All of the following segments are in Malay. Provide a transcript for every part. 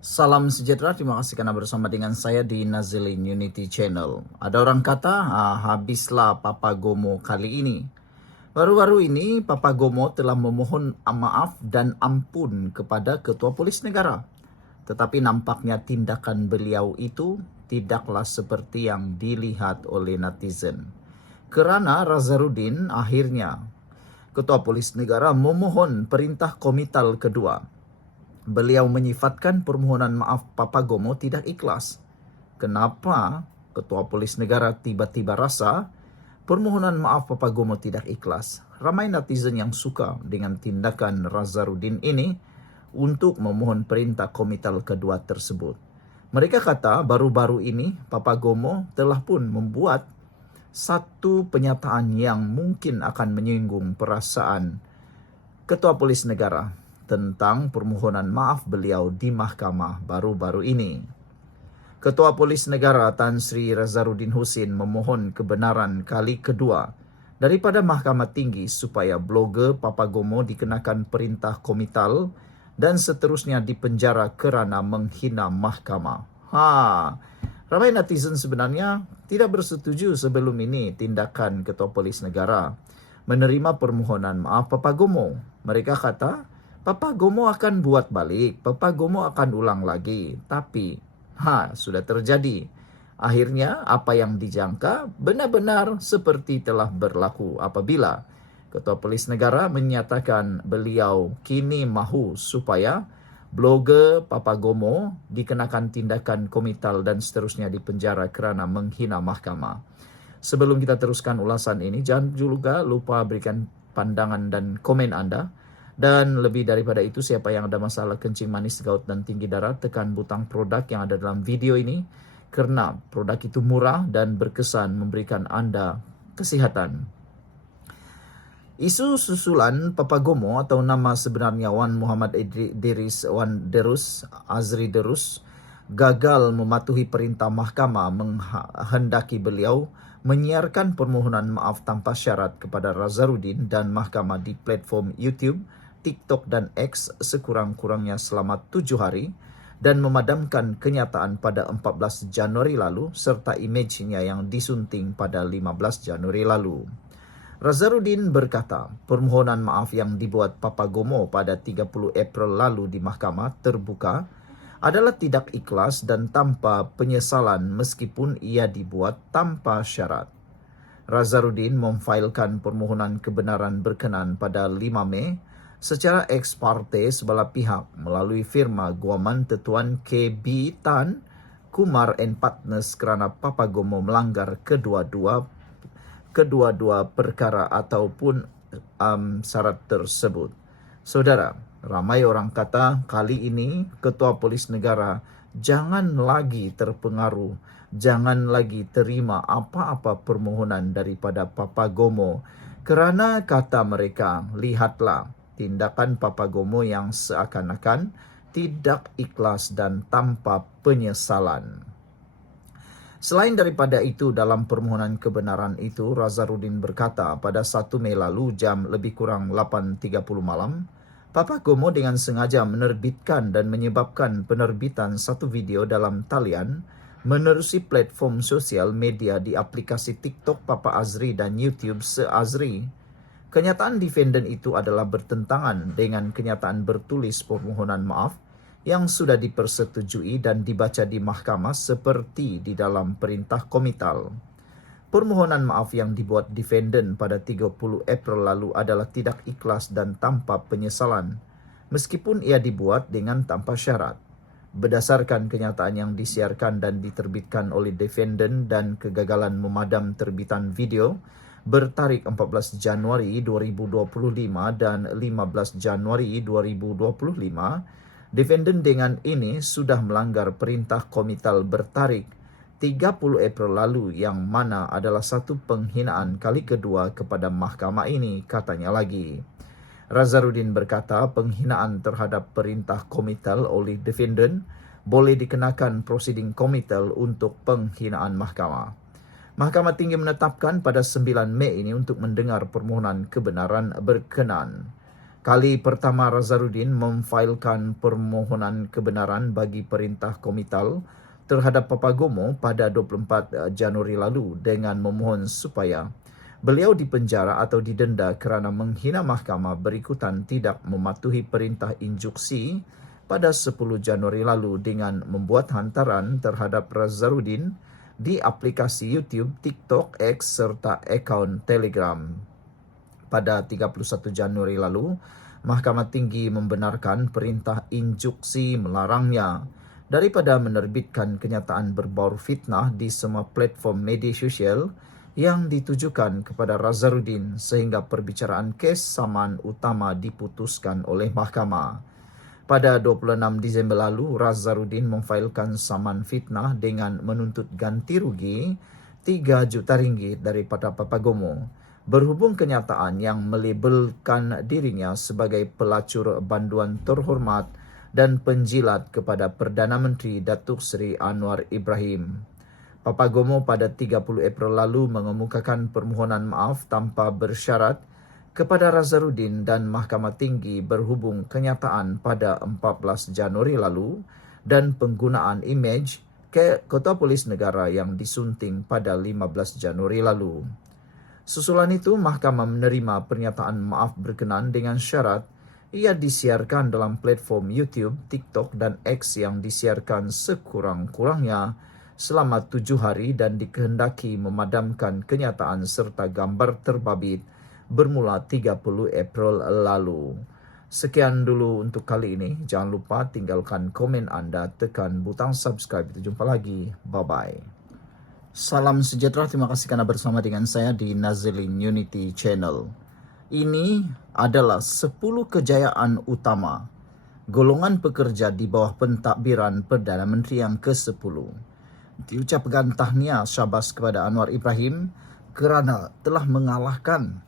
Salam sejahtera, terima kasih karena bersama dengan saya di Nazilin Unity Channel. Ada orang kata, habislah Papa Gomo kali ini. Baru-baru ini, Papa Gomo telah memohon maaf dan ampun kepada Ketua Polis Negara. Tetapi nampaknya tindakan beliau itu tidaklah seperti yang dilihat oleh netizen. Kerana Nazarudin akhirnya, Ketua Polis Negara memohon perintah komital kedua. Beliau menyifatkan permohonan maaf Papa Gomo tidak ikhlas. Kenapa Ketua Polis Negara tiba-tiba rasa permohonan maaf Papa Gomo tidak ikhlas? Ramai netizen yang suka dengan tindakan Nazarudin ini untuk memohon perintah komital kedua tersebut. Mereka kata baru-baru ini Papa Gomo telah pun membuat satu pernyataan yang mungkin akan menyinggung perasaan Ketua Polis Negara tentang permohonan maaf beliau di mahkamah baru-baru ini. Ketua Polis Negara Tan Sri Nazarudin Husin memohon kebenaran kali kedua daripada Mahkamah Tinggi supaya blogger Papa Gomo dikenakan perintah komital dan seterusnya dipenjara kerana menghina mahkamah. Ramai netizen sebenarnya tidak bersetuju sebelum ini tindakan Ketua Polis Negara menerima permohonan maaf Papa Gomo. Mereka kata, Papa Gomo akan buat balik, Papa Gomo akan ulang lagi. Tapi, sudah terjadi. Akhirnya, apa yang dijangka benar-benar seperti telah berlaku apabila Ketua Polis Negara menyatakan beliau kini mahu supaya blogger Papa Gomo dikenakan tindakan komital dan seterusnya dipenjara kerana menghina mahkamah. Sebelum kita teruskan ulasan ini, jangan juga lupa berikan pandangan dan komen anda. Dan lebih daripada itu, siapa yang ada masalah kencing manis, gout dan tinggi darah, tekan butang produk yang ada dalam video ini. Kerana produk itu murah dan berkesan memberikan anda kesihatan. Isu susulan Papa Gomo atau nama sebenarnya Wan Muhammad Wan Derus Azri Derus gagal mematuhi perintah mahkamah menghendaki beliau menyiarkan permohonan maaf tanpa syarat kepada Nazarudin dan mahkamah di platform YouTube, TikTok dan X sekurang-kurangnya selama 7 hari dan memadamkan kenyataan pada 14 Januari lalu serta imejnya yang disunting pada 15 Januari lalu. Nazarudin berkata, permohonan maaf yang dibuat Papa Gomo pada 30 April lalu di mahkamah terbuka adalah tidak ikhlas dan tanpa penyesalan meskipun ia dibuat tanpa syarat. Nazarudin memfailkan permohonan kebenaran berkenan pada 5 Mei secara ex parte sebelah pihak melalui firma guaman Tetuan KB Tan Kumar and Partners kerana Papa Gomo melanggar kedua-dua perkara ataupun syarat tersebut. Saudara, ramai orang kata kali ini Ketua Polis Negara jangan lagi terpengaruh, jangan lagi terima apa-apa permohonan daripada Papa Gomo kerana kata mereka, lihatlah tindakan Papa Gomo yang seakan-akan tidak ikhlas dan tanpa penyesalan. Selain daripada itu, dalam permohonan kebenaran itu, Nazarudin berkata pada 1 Mei lalu jam lebih kurang 8.30 malam, Papa Gomo dengan sengaja menerbitkan dan menyebabkan penerbitan satu video dalam talian menerusi platform sosial media di aplikasi TikTok Papa Azri dan YouTube Se-Azri. Kenyataan defendant itu adalah bertentangan dengan kenyataan bertulis permohonan maaf yang sudah dipersetujui dan dibaca di mahkamah seperti di dalam perintah komital. Permohonan maaf yang dibuat defendant pada 30 April lalu adalah tidak ikhlas dan tanpa penyesalan, meskipun ia dibuat dengan tanpa syarat. Berdasarkan kenyataan yang disiarkan dan diterbitkan oleh defendant dan kegagalan memadam terbitan video bertarikh 14 Januari 2025 dan 15 Januari 2025, defendant dengan ini sudah melanggar perintah komital bertarikh 30 April lalu yang mana adalah satu penghinaan kali kedua kepada mahkamah ini, katanya lagi. Nazarudin berkata penghinaan terhadap perintah komital oleh defendant boleh dikenakan prosiding komital untuk penghinaan mahkamah. Mahkamah Tinggi menetapkan pada 9 Mei ini untuk mendengar permohonan kebenaran berkenan. Kali pertama Nazarudin memfailkan permohonan kebenaran bagi perintah komital terhadap Papagomo pada 24 Januari lalu dengan memohon supaya beliau dipenjara atau didenda kerana menghina mahkamah berikutan tidak mematuhi perintah injuksi pada 10 Januari lalu dengan membuat hantaran terhadap Nazarudin di aplikasi YouTube, TikTok, X serta akaun Telegram. Pada 31 Januari lalu, Mahkamah Tinggi membenarkan perintah injuksi melarangnya daripada menerbitkan kenyataan berbau fitnah di semua platform media sosial yang ditujukan kepada Nazarudin sehingga perbicaraan kes saman utama diputuskan oleh mahkamah. Pada 26 Disember lalu, Nazarudin memfailkan saman fitnah dengan menuntut ganti rugi 3 juta ringgit daripada Papagomo. Berhubung kenyataan yang melabelkan dirinya sebagai pelacur banduan terhormat dan penjilat kepada Perdana Menteri Datuk Seri Anwar Ibrahim. Papagomo pada 30 April lalu mengemukakan permohonan maaf tanpa bersyarat kepada Nazarudin dan Mahkamah Tinggi berhubung kenyataan pada 14 Januari lalu dan penggunaan imej ke Ketua Polis Negara yang disunting pada 15 Januari lalu. Susulan itu, mahkamah menerima pernyataan maaf berkenan dengan syarat ia disiarkan dalam platform YouTube, TikTok dan X yang disiarkan sekurang-kurangnya selama 7 hari dan dikehendaki memadamkan kenyataan serta gambar terbabit bermula 30 April lalu. Sekian dulu untuk kali ini. Jangan lupa tinggalkan komen anda, tekan butang subscribe. Kita jumpa lagi. Bye-bye. Salam sejahtera, terima kasih karena bersama dengan saya di Nazilin Unity Channel. Ini adalah 10 kejayaan utama golongan pekerja di bawah pentadbiran Perdana Menteri yang ke-10. Diucapkan tahniah syabas kepada Anwar Ibrahim kerana telah mengalahkan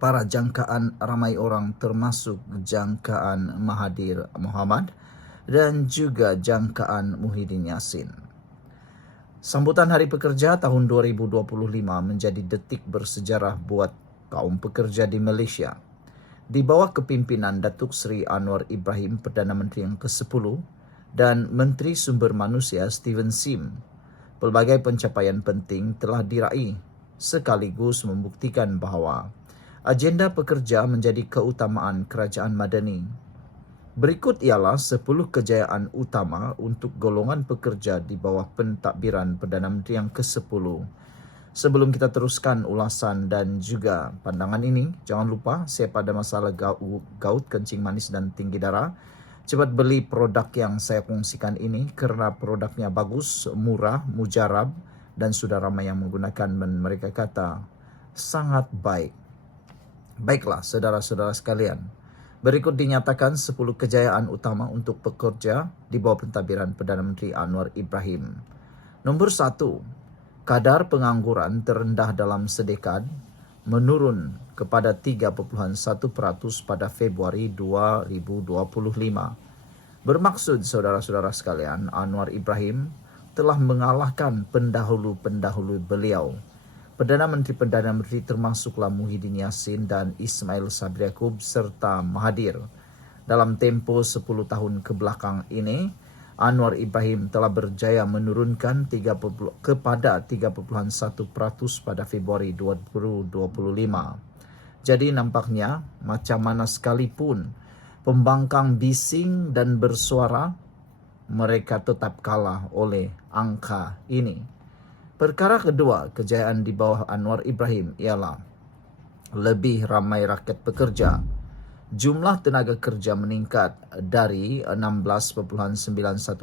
para jangkaan ramai orang termasuk jangkaan Mahathir Mohamad dan juga jangkaan Muhyiddin Yassin. Sambutan Hari Pekerja tahun 2025 menjadi detik bersejarah buat kaum pekerja di Malaysia. Di bawah kepimpinan Datuk Seri Anwar Ibrahim, Perdana Menteri yang ke-10 dan Menteri Sumber Manusia Steven Sim, pelbagai pencapaian penting telah diraih sekaligus membuktikan bahawa agenda pekerja menjadi keutamaan kerajaan Madani. Berikut ialah 10 kejayaan utama untuk golongan pekerja di bawah pentadbiran Perdana Menteri yang ke-10. Sebelum kita teruskan ulasan dan juga pandangan ini, jangan lupa siapa ada masalah gaut, kencing manis dan tinggi darah, cepat beli produk yang saya kongsikan ini kerana produknya bagus, murah, mujarab dan sudah ramai yang menggunakan dan mereka kata sangat baik. Baiklah saudara-saudara sekalian. Berikut dinyatakan 10 kejayaan utama untuk pekerja di bawah pentadbiran Perdana Menteri Anwar Ibrahim. Nombor 1, kadar pengangguran terendah dalam sedekad menurun kepada 3.1% pada Februari 2025. Bermaksud saudara-saudara sekalian, Anwar Ibrahim telah mengalahkan pendahulu-pendahulu beliau. Perdana Menteri termasuklah Muhyiddin Yassin dan Ismail Sabri Yaakob serta Mahathir. Dalam tempoh 10 tahun kebelakang ini, Anwar Ibrahim telah berjaya menurunkan kepada 3.1% pada Februari 2025. Jadi nampaknya macam mana sekalipun pembangkang bising dan bersuara, mereka tetap kalah oleh angka ini. Perkara kedua, kejayaan di bawah Anwar Ibrahim ialah lebih ramai rakyat pekerja. Jumlah tenaga kerja meningkat dari 16.91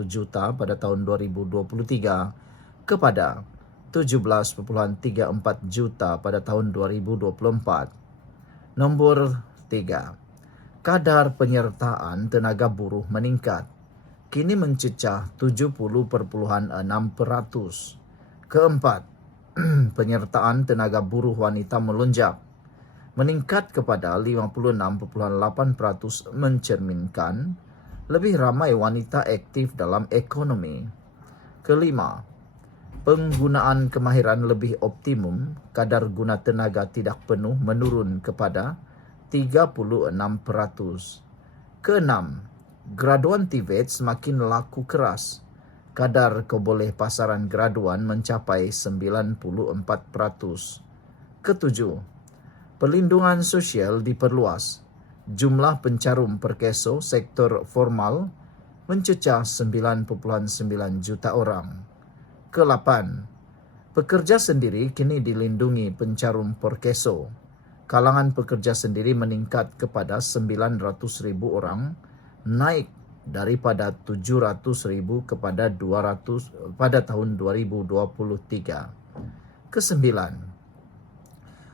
juta pada tahun 2023 kepada 17.34 juta pada tahun 2024. Nombor 3, kadar penyertaan tenaga buruh meningkat. Kini mencecah 70.6%. Keempat, penyertaan tenaga buruh wanita melonjak, meningkat kepada 56.8%, mencerminkan lebih ramai wanita aktif dalam ekonomi. Kelima, penggunaan kemahiran lebih optimum, kadar guna tenaga tidak penuh menurun kepada 36%. Keenam, graduan TVET semakin laku keras. Kadar keboleh pasaran graduan mencapai 94%. Ketujuh, perlindungan sosial diperluas. Jumlah pencarum per keso sektor formal mencecah 9,9 juta orang. Kelapan, pekerja sendiri kini dilindungi pencarum per keso. Kalangan pekerja sendiri meningkat kepada 900,000 orang, naik daripada 700,000 kepada 200 pada tahun 2023. Kesembilan,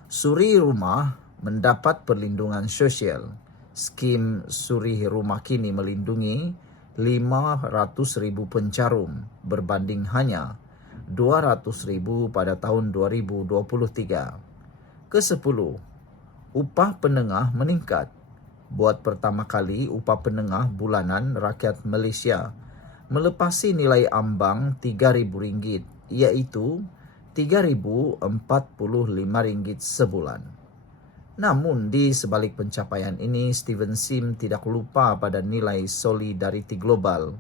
suri rumah mendapat perlindungan sosial. Skim suri rumah kini melindungi 500,000 pencarum berbanding hanya 200,000 pada tahun 2023. Kesepuluh, upah penengah meningkat. Buat pertama kali, upah penengah bulanan rakyat Malaysia melepasi nilai ambang RM3,000, iaitu RM3,045 sebulan. Namun, di sebalik pencapaian ini, Steven Sim tidak lupa pada nilai solidariti global.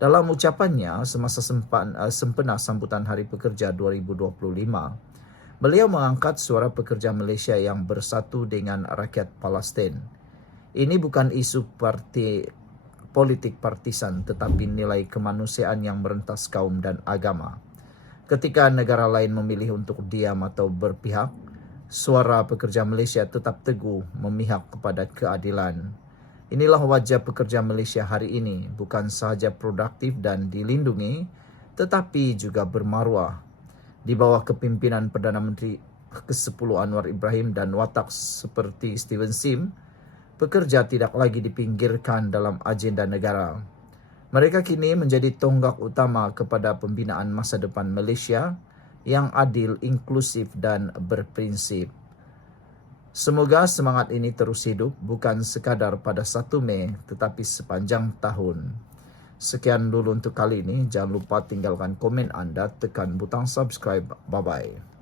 Dalam ucapannya semasa sempena sambutan Hari Pekerja 2025, beliau mengangkat suara pekerja Malaysia yang bersatu dengan rakyat Palestin. Ini bukan isu politik partisan, tetapi nilai kemanusiaan yang merentas kaum dan agama. Ketika negara lain memilih untuk diam atau berpihak, suara pekerja Malaysia tetap teguh memihak kepada keadilan. Inilah wajah pekerja Malaysia hari ini, bukan sahaja produktif dan dilindungi, tetapi juga bermaruah. Di bawah kepimpinan Perdana Menteri ke-10 Anwar Ibrahim dan watak seperti Steven Sim, pekerja tidak lagi dipinggirkan dalam agenda negara. Mereka kini menjadi tonggak utama kepada pembinaan masa depan Malaysia yang adil, inklusif dan berprinsip. Semoga semangat ini terus hidup, bukan sekadar pada 1 Mei tetapi sepanjang tahun. Sekian dulu untuk kali ini. Jangan lupa tinggalkan komen anda, tekan butang subscribe. Bye-bye.